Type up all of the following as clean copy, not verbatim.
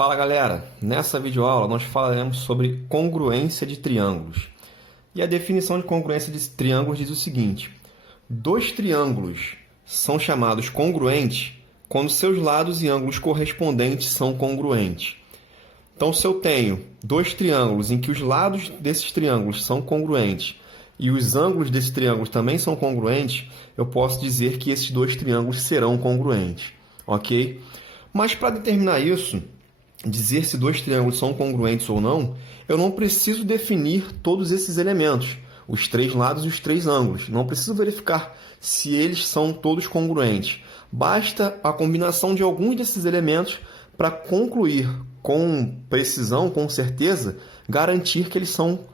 Fala galera, nessa videoaula nós falaremos sobre congruência de triângulos. E a definição de congruência de triângulos diz o seguinte: dois triângulos são chamados congruentes quando seus lados e ângulos correspondentes são congruentes. Então, se eu tenho dois triângulos em que os lados desses triângulos são congruentes e os ângulos desses triângulos também são congruentes, eu posso dizer que esses dois triângulos serão congruentes, ok? Mas para determinar isso, dizer se dois triângulos são congruentes ou não, eu não preciso definir todos esses elementos, os três lados e os três ângulos. Não preciso verificar se eles são todos congruentes. Basta a combinação de alguns desses elementos para concluir com precisão, com certeza, garantir que eles são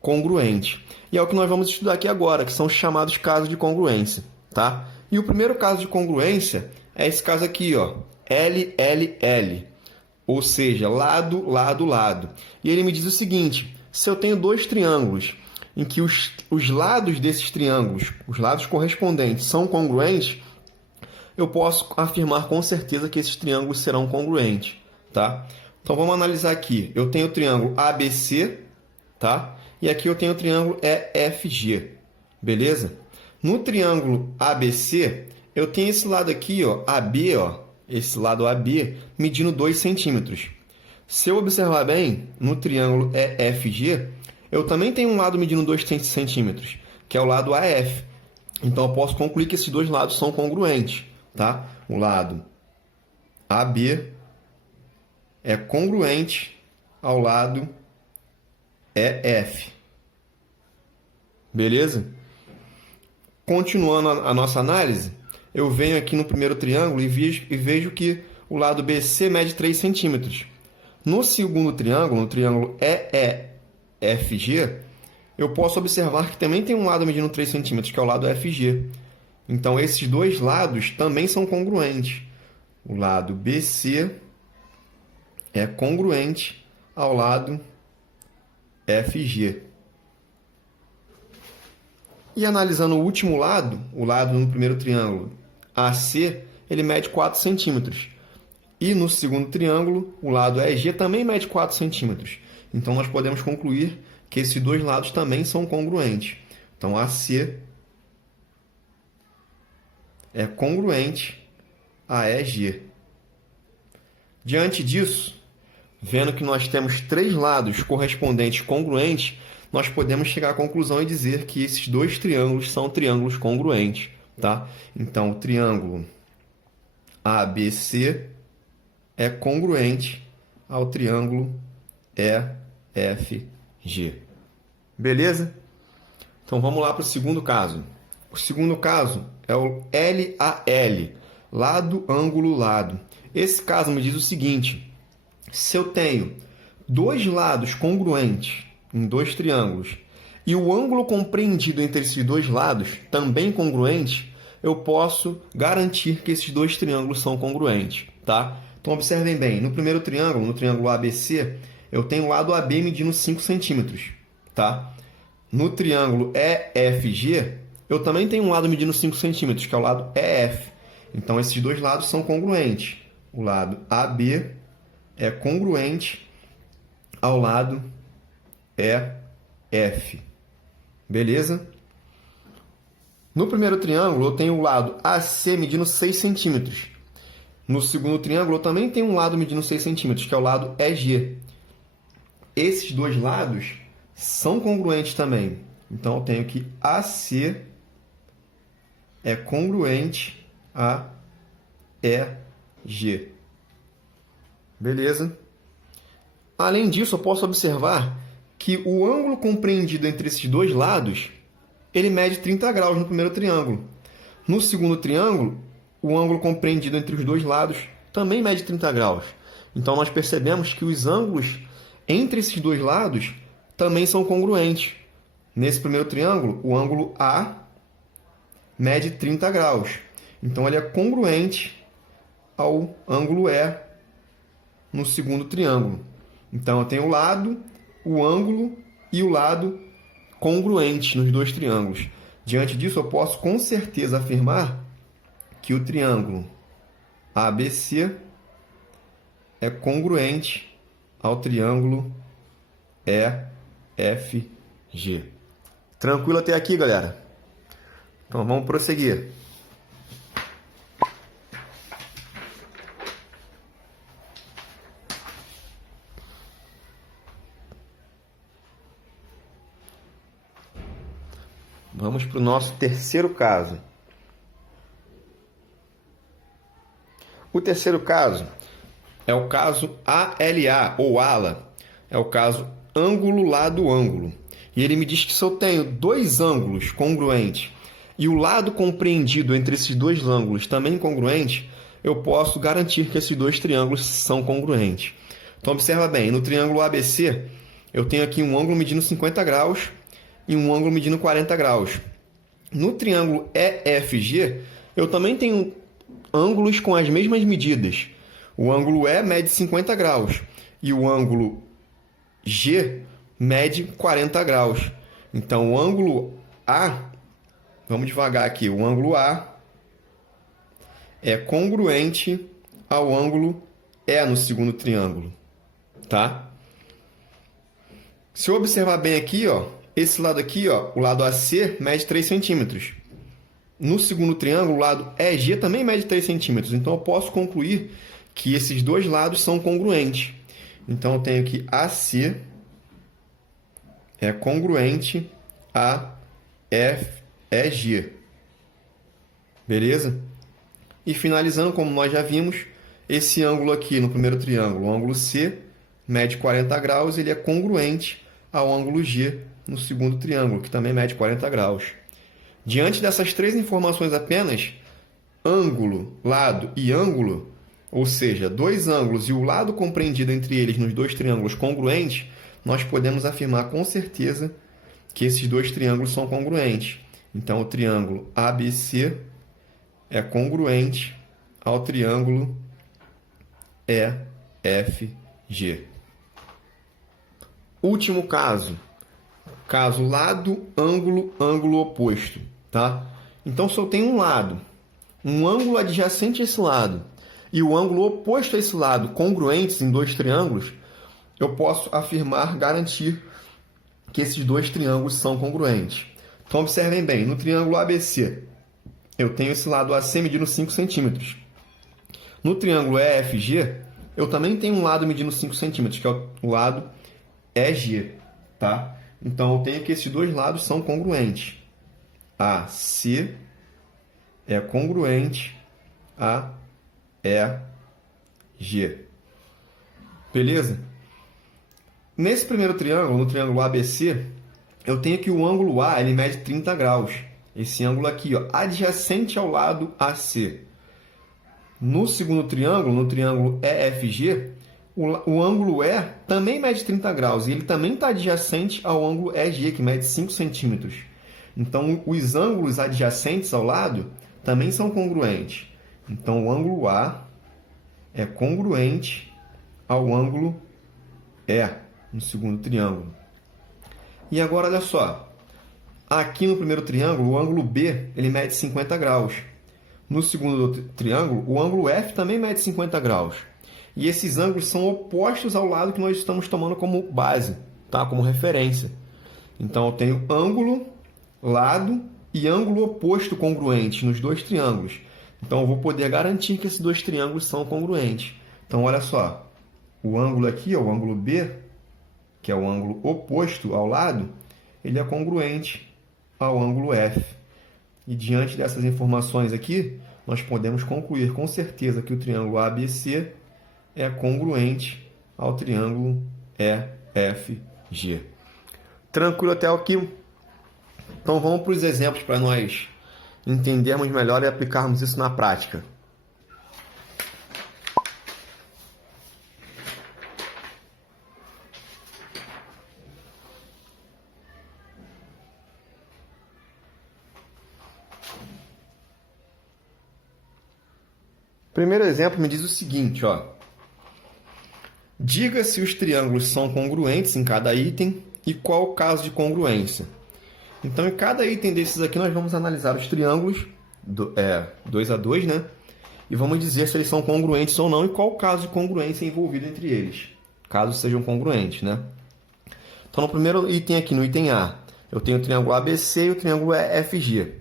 congruentes. E é o que nós vamos estudar aqui agora, que são os chamados casos de congruência, tá? E o primeiro caso de congruência é esse caso aqui, ó, LLL. Ou seja, lado, lado, lado. E ele me diz o seguinte: se eu tenho dois triângulos em que os lados desses triângulos, os lados correspondentes, são congruentes, eu posso afirmar com certeza que esses triângulos serão congruentes, tá? Então vamos analisar aqui. Eu tenho o triângulo ABC, tá? E aqui eu tenho o triângulo EFG, beleza? No triângulo ABC, eu tenho esse lado aqui, ó, AB, ó, esse lado AB, medindo 2 centímetros. Se eu observar bem, no triângulo EFG, eu também tenho um lado medindo 2 centímetros, que é o lado AF. Então, eu posso concluir que esses dois lados são congruentes, tá? O lado AB é congruente ao lado EF. Beleza? Continuando a nossa análise, eu venho aqui no primeiro triângulo e vejo que o lado BC mede 3 centímetros. No segundo triângulo, no triângulo EEFG, eu posso observar que também tem um lado medindo 3 centímetros, que é o lado FG. Então, esses dois lados também são congruentes. O lado BC é congruente ao lado FG. E analisando o último lado, o lado no primeiro triângulo, AC, ele mede 4 centímetros. E no segundo triângulo, o lado EG também mede 4 centímetros. Então, nós podemos concluir que esses dois lados também são congruentes. Então, AC é congruente a EG. Diante disso, vendo que nós temos três lados correspondentes congruentes, nós podemos chegar à conclusão e dizer que esses dois triângulos são triângulos congruentes, tá? Então, o triângulo ABC é congruente ao triângulo EFG. Beleza? Então, vamos lá para o segundo caso. O segundo caso é o LAL, lado, ângulo, lado. Esse caso me diz o seguinte: se eu tenho dois lados congruentes em dois triângulos e o ângulo compreendido entre esses dois lados também congruente, eu posso garantir que esses dois triângulos são congruentes, tá? Então, observem bem, no primeiro triângulo, no triângulo ABC, eu tenho o lado AB medindo 5 centímetros, tá? No triângulo EFG, eu também tenho um lado medindo 5 centímetros, que é o lado EF. Então, esses dois lados são congruentes. O lado AB é congruente ao lado EF. Beleza? No primeiro triângulo, eu tenho o lado AC medindo 6 centímetros. No segundo triângulo, eu também tenho um lado medindo 6 centímetros, que é o lado EG. Esses dois lados são congruentes também. Então, eu tenho que AC é congruente a EG. Beleza? Além disso, eu posso observar que o ângulo compreendido entre esses dois lados, ele mede 30 graus no primeiro triângulo. No segundo triângulo, o ângulo compreendido entre os dois lados também mede 30 graus. Então, nós percebemos que os ângulos entre esses dois lados também são congruentes. Nesse primeiro triângulo, o ângulo A mede 30 graus. Então, ele é congruente ao ângulo E no segundo triângulo. Então, eu tenho o lado, o ângulo e o lado congruentes nos dois triângulos. Diante disso, eu posso com certeza afirmar que o triângulo ABC é congruente ao triângulo EFG. Tranquilo até aqui, galera? Então vamos prosseguir. Vamos para o nosso terceiro caso. O terceiro caso é o caso ALA, ou ALA. É o caso ângulo lado ângulo. E ele me diz que se eu tenho dois ângulos congruentes e o lado compreendido entre esses dois ângulos também congruente, eu posso garantir que esses dois triângulos são congruentes. Então, observa bem, no triângulo ABC, eu tenho aqui um ângulo medindo 50 graus e um ângulo medindo 40 graus. No triângulo EFG, eu também tenho ângulos com as mesmas medidas. O ângulo E mede 50 graus e o ângulo G mede 40 graus. Então, o ângulo A, vamos devagar aqui, o ângulo A é congruente ao ângulo E no segundo triângulo, tá? Se eu observar bem aqui, ó, esse lado aqui, ó, o lado AC mede 3 centímetros. No segundo triângulo, o lado EG também mede 3 centímetros. Então, eu posso concluir que esses dois lados são congruentes. Então, eu tenho que AC é congruente a EG. Beleza? E finalizando, como nós já vimos, esse ângulo aqui no primeiro triângulo, o ângulo C, mede 40 graus, ele é congruente ao ângulo G no segundo triângulo, que também mede 40 graus. Diante dessas três informações apenas, ângulo, lado e ângulo, ou seja, dois ângulos e o lado compreendido entre eles nos dois triângulos congruentes, nós podemos afirmar com certeza que esses dois triângulos são congruentes. Então, o triângulo ABC é congruente ao triângulo EFG. Último caso. Caso lado, ângulo, ângulo oposto. Tá? Então, se eu tenho um lado, um ângulo adjacente a esse lado e o ângulo oposto a esse lado congruentes em dois triângulos, eu posso afirmar, garantir que esses dois triângulos são congruentes. Então, observem bem, no triângulo ABC, eu tenho esse lado AC medindo 5 centímetros. No triângulo EFG, eu também tenho um lado medindo 5 centímetros, que é o lado EG. Tá? Então, eu tenho que esses dois lados são congruentes. AC é congruente a EG. Beleza? Nesse primeiro triângulo, no triângulo ABC, eu tenho que o ângulo A ele mede 30 graus. Esse ângulo aqui, ó, adjacente ao lado AC. No segundo triângulo, no triângulo EFG, o ângulo E também mede 30 graus. E ele também está adjacente ao ângulo EG, que mede 5 centímetros. Então, os ângulos adjacentes ao lado também são congruentes. Então, o ângulo A é congruente ao ângulo E no segundo triângulo. E agora, olha só. Aqui no primeiro triângulo, o ângulo B ele mede 50 graus. No segundo triângulo, o ângulo F também mede 50 graus. E esses ângulos são opostos ao lado que nós estamos tomando como base, tá? Como referência. Então, eu tenho ângulo, lado e ângulo oposto congruentes nos dois triângulos. Então, eu vou poder garantir que esses dois triângulos são congruentes. Então, olha só. O ângulo aqui, ó, o ângulo B, que é o ângulo oposto ao lado, ele é congruente ao ângulo F. E diante dessas informações aqui, nós podemos concluir com certeza que o triângulo ABC é congruente ao triângulo EFG. Tranquilo até aqui? Então vamos para os exemplos para nós entendermos melhor e aplicarmos isso na prática. Primeiro exemplo me diz o seguinte, ó. Diga se os triângulos são congruentes em cada item e qual o caso de congruência. Então, em cada item desses aqui, nós vamos analisar os triângulos 2 a 2, né? e vamos dizer se eles são congruentes ou não e qual o caso de congruência envolvido entre eles, caso sejam congruentes, né? Então, no primeiro item aqui, no item A, eu tenho o triângulo ABC e o triângulo EFG.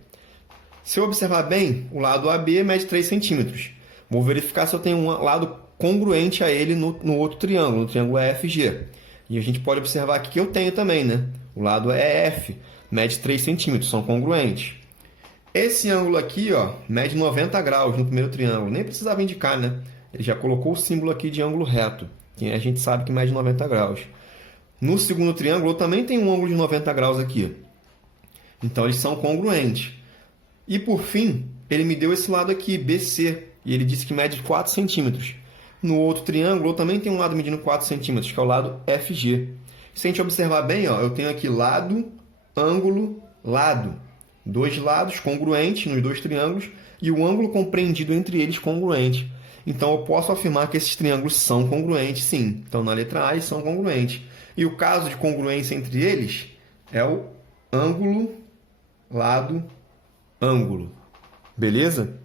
Se eu observar bem, o lado AB mede 3 centímetros. Vou verificar se eu tenho um lado congruente a ele no outro triângulo, no triângulo EFG. E a gente pode observar aqui que eu tenho também, né? O lado EF mede 3 centímetros, são congruentes. Esse ângulo aqui, ó, mede 90 graus no primeiro triângulo. Nem precisava indicar, né? Ele já colocou o símbolo aqui de ângulo reto, que a gente sabe que mede 90 graus. No segundo triângulo, eu também tenho um ângulo de 90 graus aqui. Então, eles são congruentes. E, por fim, ele me deu esse lado aqui, BC, e ele disse que mede 4 centímetros. No outro triângulo, eu também tenho um lado medindo 4 centímetros, que é o lado FG. Se a gente observar bem, ó, eu tenho aqui lado, ângulo, lado. Dois lados congruentes nos dois triângulos e o ângulo compreendido entre eles congruente. Então, eu posso afirmar que esses triângulos são congruentes, sim. Então, na letra A, eles são congruentes. E o caso de congruência entre eles é o ângulo, lado, ângulo. Beleza?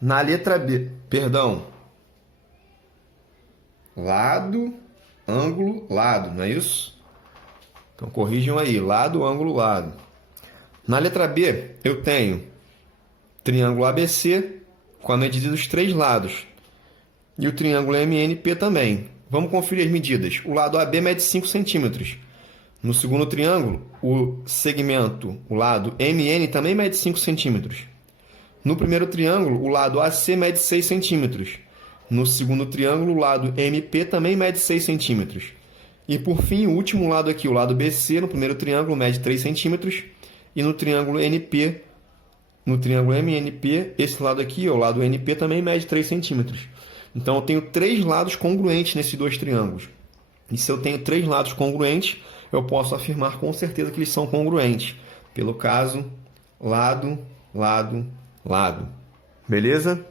Na letra B, perdão. Lado, ângulo, lado, não é isso? Então, corrijam aí. Lado, ângulo, lado. Na letra B, eu tenho triângulo ABC com a medida dos 3 lados. E o triângulo MNP também. Vamos conferir as medidas. O lado AB mede 5 centímetros. No segundo triângulo, o segmento, o lado MN, também mede 5 centímetros. No primeiro triângulo, o lado AC mede 6 centímetros. No segundo triângulo, o lado MP também mede 6 centímetros. E, por fim, o último lado aqui, o lado BC, no primeiro triângulo, mede 3 centímetros. E no triângulo NP, no triângulo MNP, esse lado aqui, o lado NP, também mede 3 centímetros. Então, eu tenho 3 lados congruentes nesses dois triângulos. E se eu tenho 3 lados congruentes, eu posso afirmar com certeza que eles são congruentes. Pelo caso, lado, lado, lado. Beleza?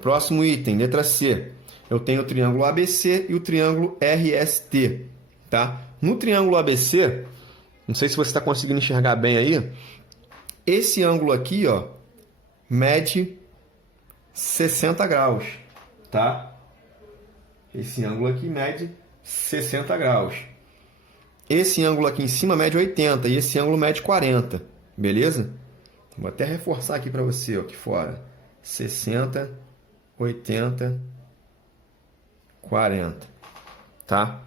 Próximo item, letra C. Eu tenho o triângulo ABC e o triângulo RST. Tá? No triângulo ABC, não sei se você está conseguindo enxergar bem aí, esse ângulo aqui, ó, mede 60 graus. Tá? Esse ângulo aqui mede 60 graus. Esse ângulo aqui em cima mede 80 e esse ângulo mede 40. Beleza? Vou até reforçar aqui para você, ó, aqui fora. 60, 80, 40. Tá?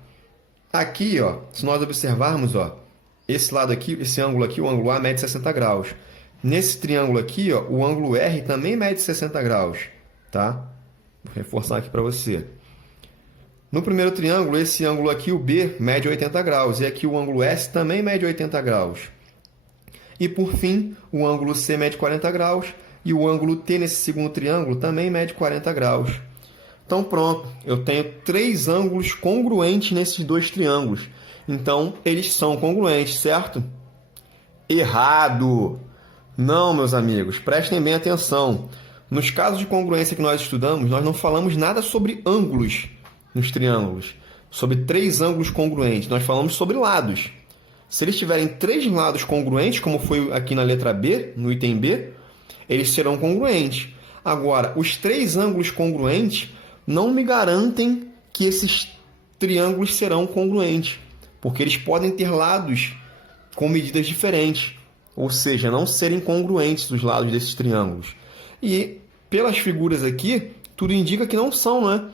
Aqui, ó, se nós observarmos, ó, esse lado aqui, esse ângulo aqui, o ângulo A mede 60 graus. Nesse triângulo aqui, ó, o ângulo R também mede 60 graus. Tá? Vou reforçar aqui para você. No primeiro triângulo, esse ângulo aqui, o B, mede 80 graus. E aqui o ângulo S também mede 80 graus. E, por fim, o ângulo C mede 40 graus. E o ângulo T nesse segundo triângulo também mede 40 graus. Então, pronto. Eu tenho 3 ângulos congruentes nesses dois triângulos. Então, eles são congruentes, certo? Errado! Não, meus amigos. Prestem bem atenção. Nos casos de congruência que nós estudamos, nós não falamos nada sobre ângulos nos triângulos, sobre 3 ângulos congruentes. Nós falamos sobre lados. Se eles tiverem 3 lados congruentes, como foi aqui na letra B, no item B, eles serão congruentes. Agora, os 3 ângulos congruentes não me garantem que esses triângulos serão congruentes, porque eles podem ter lados com medidas diferentes, ou seja, não serem congruentes os lados desses triângulos. E pelas figuras aqui, tudo indica que não são, né?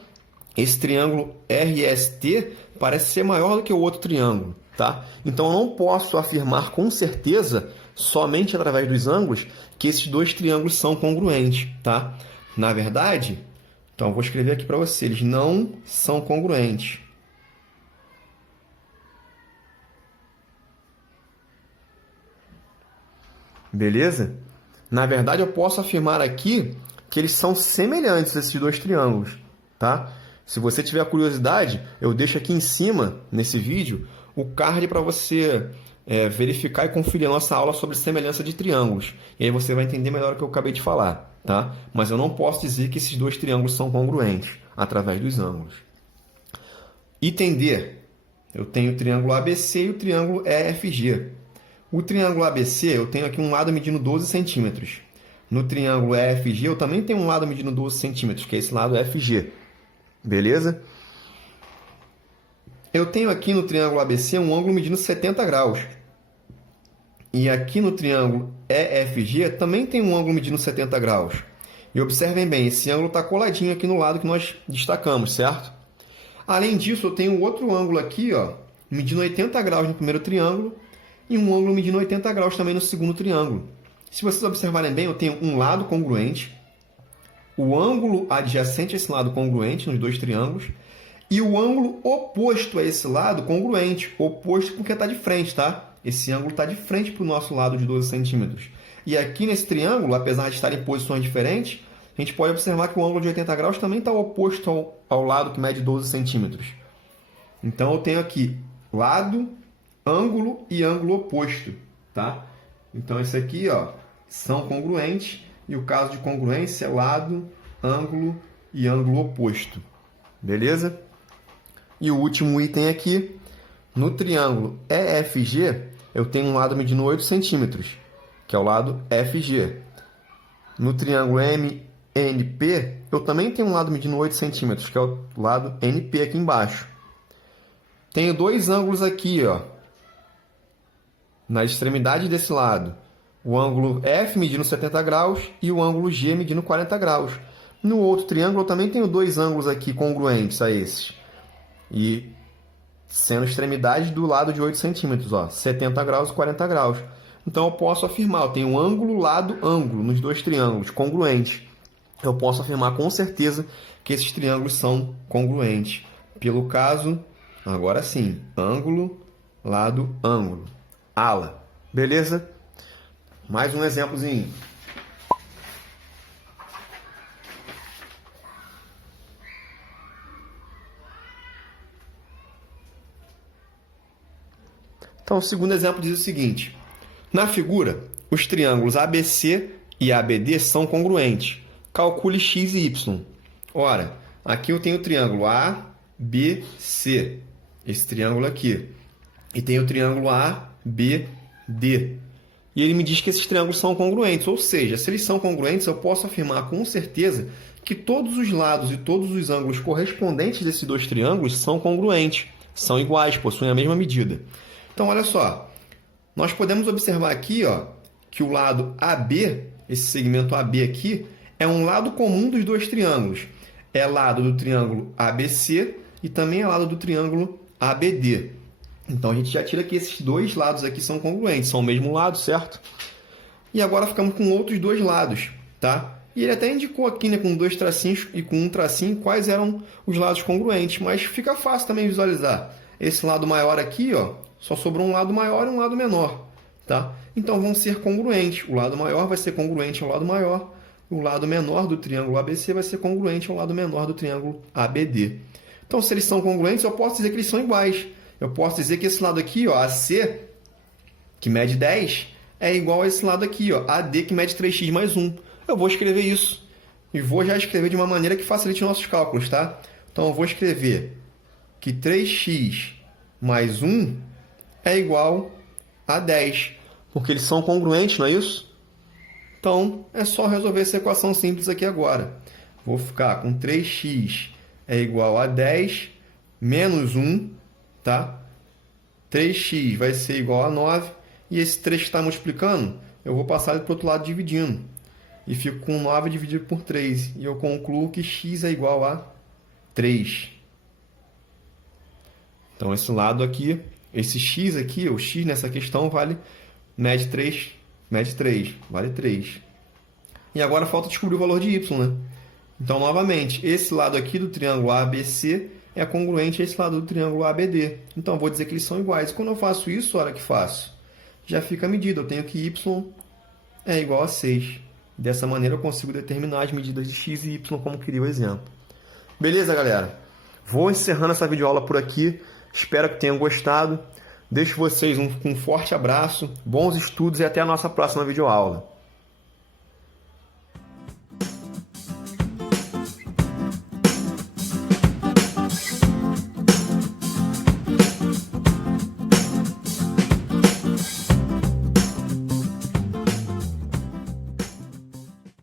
Esse triângulo RST parece ser maior do que o outro triângulo, tá? Então, eu não posso afirmar com certeza, somente através dos ângulos, que esses dois triângulos são congruentes, tá? Na verdade, então, eu vou escrever aqui para você, eles não são congruentes. Beleza? Na verdade, eu posso afirmar aqui que eles são semelhantes, esses dois triângulos, tá? Se você tiver curiosidade, eu deixo aqui em cima, nesse vídeo, o card para você verificar e conferir a nossa aula sobre semelhança de triângulos. E aí você vai entender melhor o que eu acabei de falar, tá? Mas eu não posso dizer que esses dois triângulos são congruentes através dos ângulos. Item D. Eu tenho o triângulo ABC e o triângulo EFG. O triângulo ABC, eu tenho aqui um lado medindo 12 centímetros. no triângulo EFG, eu também tenho um lado medindo 12 centímetros, que é esse lado FG. Beleza? Eu tenho aqui no triângulo ABC um ângulo medindo 70 graus. E aqui no triângulo EFG também tem um ângulo medindo 70 graus. E observem bem, esse ângulo está coladinho aqui no lado que nós destacamos, certo? Além disso, eu tenho outro ângulo aqui, ó, medindo 80 graus no primeiro triângulo e um ângulo medindo 80 graus também no segundo triângulo. Se vocês observarem bem, eu tenho um lado congruente, o ângulo adjacente a esse lado congruente nos dois triângulos e o ângulo oposto a esse lado congruente, oposto porque está de frente, tá? Esse ângulo está de frente para o nosso lado de 12 centímetros. E aqui nesse triângulo, apesar de estar em posições diferentes, a gente pode observar que o ângulo de 80 graus também está oposto ao lado que mede 12 centímetros. Então, eu tenho aqui lado, ângulo e ângulo oposto, tá? Então, esse aqui, ó, são congruentes e o caso de congruência é lado, ângulo e ângulo oposto. Beleza? E o último item aqui, no triângulo EFG, eu tenho um lado medindo 8 centímetros, que é o lado FG. No triângulo MNP, eu também tenho um lado medindo 8 centímetros, que é o lado NP aqui embaixo. Tenho dois ângulos aqui, ó, na extremidade desse lado. O ângulo F medindo 70 graus e o ângulo G medindo 40 graus. No outro triângulo, eu também tenho dois ângulos aqui congruentes a esses. E sendo extremidades do lado de 8 centímetros, ó, 70 graus e 40 graus. Então, eu posso afirmar, eu tenho ângulo, lado, ângulo nos dois triângulos congruentes. Eu posso afirmar com certeza que esses triângulos são congruentes. Pelo caso, agora sim, ângulo, lado, ângulo. Ala. Beleza? Mais um exemplozinho. Então, o segundo exemplo diz o seguinte. Na figura, os triângulos ABC e ABD são congruentes. Calcule x e y. Ora, aqui eu tenho o triângulo ABC, esse triângulo aqui. E tenho o triângulo ABD. E ele me diz que esses triângulos são congruentes. Ou seja, se eles são congruentes, eu posso afirmar com certeza que todos os lados e todos os ângulos correspondentes desses dois triângulos são congruentes. São iguais, possuem a mesma medida. Então, olha só. Nós podemos observar aqui, ó, que o lado AB, esse segmento AB aqui, é um lado comum dos dois triângulos. É lado do triângulo ABC e também é lado do triângulo ABD. Então, a gente já tira que esses dois lados aqui são congruentes, são o mesmo lado, certo? E agora ficamos com outros dois lados, tá? E ele até indicou aqui, né, com dois tracinhos e com um tracinho, quais eram os lados congruentes, mas fica fácil também visualizar. Esse lado maior aqui, ó, só sobrou um lado maior e um lado menor, tá? Então, vão ser congruentes. O lado maior vai ser congruente ao lado maior. O lado menor do triângulo ABC vai ser congruente ao lado menor do triângulo ABD. Então, se eles são congruentes, eu posso dizer que eles são iguais. Eu posso dizer que esse lado aqui, ó, AC, que mede 10, é igual a esse lado aqui, ó, AD, que mede 3x mais 1. Eu vou escrever isso. E vou já escrever de uma maneira que facilite nossos cálculos, tá? Então, eu vou escrever que 3x mais 1 é igual a 10, porque eles são congruentes, não é isso? Então, é só resolver essa equação simples aqui agora. Vou ficar com 3x é igual a 10 menos 1, tá? 3x vai ser igual a 9, e esse 3 que está multiplicando, eu vou passar ele para o outro lado dividindo. E fico com 9 dividido por 3, e eu concluo que x é igual a 3. Então, esse lado aqui, esse x aqui, o x nessa questão mede 3, vale 3. E agora falta descobrir o valor de y, né? Então, novamente, esse lado aqui do triângulo ABC é congruente a esse lado do triângulo ABD. Então, eu vou dizer que eles são iguais. E quando eu faço isso, olha que faço. Já fica a medida. Eu tenho que y é igual a 6. Dessa maneira, eu consigo determinar as medidas de x e y, como queria o exemplo. Beleza, galera? Vou encerrando essa videoaula por aqui. Espero que tenham gostado. Deixo vocês um forte abraço, bons estudos e até a nossa próxima videoaula.